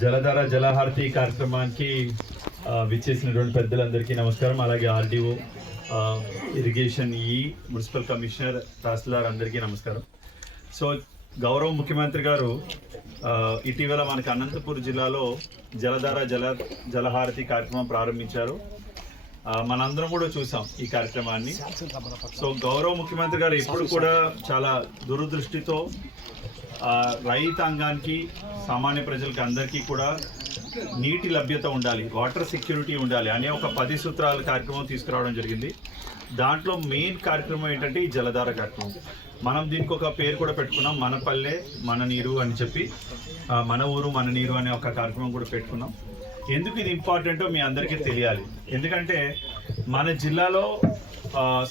జలధార జలహారతి కార్యక్రమానికి విచ్చేసినటువంటి పెద్దలందరికీ నమస్కారం. అలాగే ఆర్డీఓ, ఇరిగేషన్, మున్సిపల్ కమిషనర్, తహసీల్దార్ అందరికీ నమస్కారం. సో గౌరవ ముఖ్యమంత్రి గారు ఇటీవల మనకి అనంతపురం జిల్లాలో జలధార జలహారతి కార్యక్రమం ప్రారంభించారు. మనందరం కూడా చూసాం ఈ కార్యక్రమాన్ని. సో గౌరవ ముఖ్యమంత్రి గారు ఎప్పుడు కూడా చాలా దురదృష్టితో రైతాంగానికి, సామాన్య ప్రజలకి అందరికీ కూడా నీటి లభ్యత ఉండాలి, వాటర్ సెక్యూరిటీ ఉండాలి అనే ఒక 10 సూత్రాల కార్యక్రమం తీసుకురావడం జరిగింది. దాంట్లో మెయిన్ కార్యక్రమం ఏంటంటే ఈ జలధార కార్యక్రమం. మనం దీనికి ఒక పేరు కూడా పెట్టుకున్నాం, మన పల్లె మన నీరు అని చెప్పి, మన ఊరు మన నీరు అనే ఒక కార్యక్రమం కూడా పెట్టుకున్నాం. ఎందుకు ఇది ఇంపార్టెంటో మీ అందరికీ తెలియాలి. ఎందుకంటే మన జిల్లాలో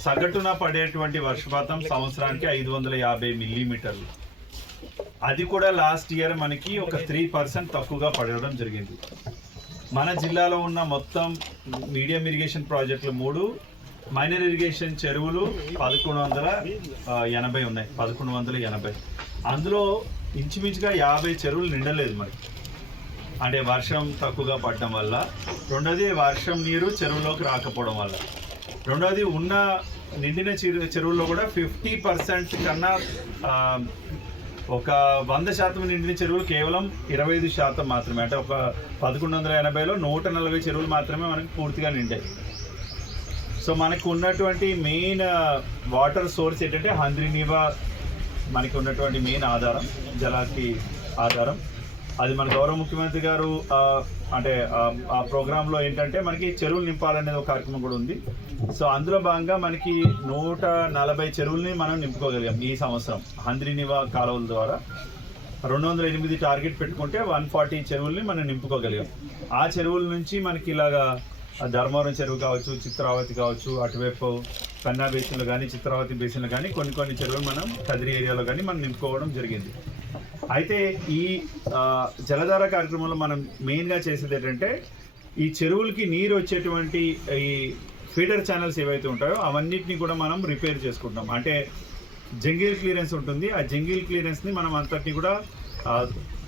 సగటున పడేటువంటి వర్షపాతం సంవత్సరానికి 550 మిల్లీమీటర్లు. అది కూడా లాస్ట్ ఇయర్ మనకి ఒక 3% తక్కువగా పడడం జరిగింది. మన జిల్లాలో ఉన్న మొత్తం మీడియం ఇరిగేషన్ ప్రాజెక్టులు 3, మైనర్ ఇరిగేషన్ చెరువులు 1180 ఉన్నాయి. 1180. అందులో ఇంచుమించుగా 50 చెరువులు నిండలేదు మనకి. అంటే వర్షం తక్కువగా పడడం వల్ల, రెండోది వర్షం నీరు చెరువులోకి రాకపోవడం వల్ల, రెండోది ఉన్న నిండిన చెరువుల్లో కూడా 50% కన్నా ఒక 100% నిండిన చెరువులు కేవలం 25% మాత్రమే. అంటే ఒక 1180లో 140 చెరువులు మాత్రమే మనకి పూర్తిగా నిండాయి. సో మనకు ఉన్నటువంటి మెయిన్ వాటర్ సోర్స్ ఏంటంటే హంద్రీనీవా మనకి ఉన్నటువంటి మెయిన్ ఆధారం, జలాకి ఆధారం. అది మన గౌరవ ముఖ్యమంత్రి గారు అంటే ఆ ప్రోగ్రాంలో ఏంటంటే మనకి చెరువులు నింపాలనేది ఒక కార్యక్రమం కూడా ఉంది. సో అందులో భాగంగా మనకి 140 చెరువుల్ని మనం నింపుకోగలిగాం ఈ సంవత్సరం హంద్రీనీవా కాలువల ద్వారా. 208 టార్గెట్ పెట్టుకుంటే 140 చెరువుల్ని మనం నింపుకోగలిగాం. ఆ చెరువుల నుంచి మనకి ఇలాగా ధర్మవరం చెరువు కావచ్చు, చిత్రావతి కావచ్చు, అటువైపు కన్నా బేసిన్లో కానీ, చిత్రావతి బేసిన్లో కానీ కొన్ని చెరువులు మనం కదిరి ఏరియాలో కానీ మనం నింపుకోవడం జరిగింది. అయితే ఈ జలధార కార్యక్రమంలో మనం మెయిన్గా చేసేది ఏంటంటే ఈ చెరువులకి నీరు వచ్చేటువంటి ఈ ఫీడర్ ఛానల్స్ ఏవైతే ఉంటాయో అవన్నిటిని కూడా మనం రిపేర్ చేసుకుంటాం. అంటే జంగిల్ క్లియరెన్స్ ఉంటుంది. ఆ జంగిల్ క్లియరెన్స్ని మనం అంతటిని కూడా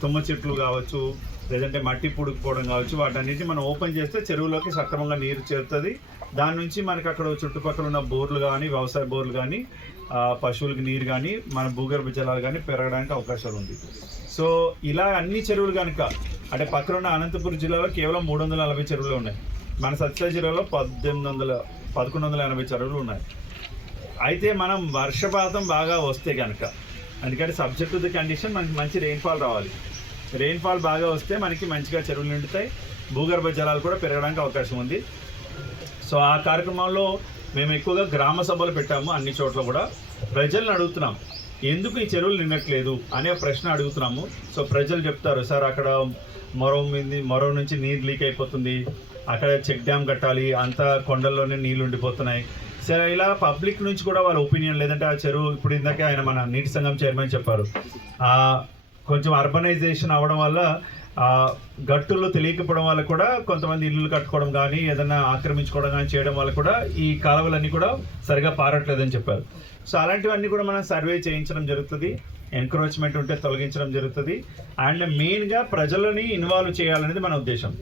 తుమ్మ చెట్లు కావచ్చు, లేదంటే మట్టి పుడుకుపోవడం కావచ్చు, వాటన్నిటిని మనం ఓపెన్ చేస్తే చెరువులోకి సక్రమంగా నీరు చేరుతుంది. దాని నుంచి మనకి అక్కడ చుట్టుపక్కల ఉన్న బోర్లు కానీ, వ్యవసాయ బోర్లు కానీ, పశువులకి నీరు కానీ, మన భూగర్భ జలాలు కానీ పెరగడానికి అవకాశాలు ఉంది. సో ఇలా అన్ని చెరువులు కనుక, అంటే పక్కన ఉన్న అనంతపురం జిల్లాలో కేవలం 340 చెరువులు ఉన్నాయి. మన సత్యసాయి జిల్లాలో 1180 చెరువులు ఉన్నాయి. అయితే మనం వర్షపాతం బాగా వస్తే కనుక, ఎందుకంటే సబ్జెక్ట్ టు ది కండిషన్ మనకి మంచి రెయిన్ఫాల్ రావాలి. రెయిన్ఫాల్ బాగా వస్తే మనకి మంచిగా చెరువులు నిండుతాయి, భూగర్భ జలాలు కూడా పెరగడానికి అవకాశం ఉంది. సో ఆ కార్యక్రమంలో మేము ఎక్కువగా గ్రామ సభలు పెట్టాము. అన్ని చోట్ల కూడా ప్రజలను అడుగుతున్నాం, ఎందుకు ఈ చెరువులు నిండట్లేదు అనే ప్రశ్న అడుగుతున్నాము. సో ప్రజలు చెప్తారు, సార్ అక్కడ మొరవ నుంచి నీరు లీక్ అయిపోతుంది, అక్కడ చెక్ డ్యామ్ కట్టాలి, అంతా కొండల్లోనే నీళ్ళు ఉండిపోతున్నాయి. సరే ఇలా పబ్లిక్ నుంచి కూడా వాళ్ళ ఒపీనియన్, లేదంటే ఆ చెరువు ఇప్పుడు ఇందాక ఆయన మన నీటి సంఘం చైర్మన్ చెప్పారు, కొంచెం అర్బనైజేషన్ అవ్వడం వల్ల గట్టుల్లో తెలియకపోవడం వల్ల కూడా కొంతమంది ఇల్లు కట్టుకోవడం కానీ, ఏదైనా ఆక్రమించుకోవడం కానీ చేయడం వల్ల కూడా ఈ కాలువలన్నీ కూడా సరిగా పారట్లేదని చెప్పారు. సో అలాంటివన్నీ కూడా మనం సర్వే చేయించడం జరుగుతుంది, ఎంక్రోచ్మెంట్ ఉంటే తొలగించడం జరుగుతుంది. అండ్ మెయిన్గా ప్రజలని ఇన్వాల్వ్ చేయాలనేది మన ఉద్దేశం.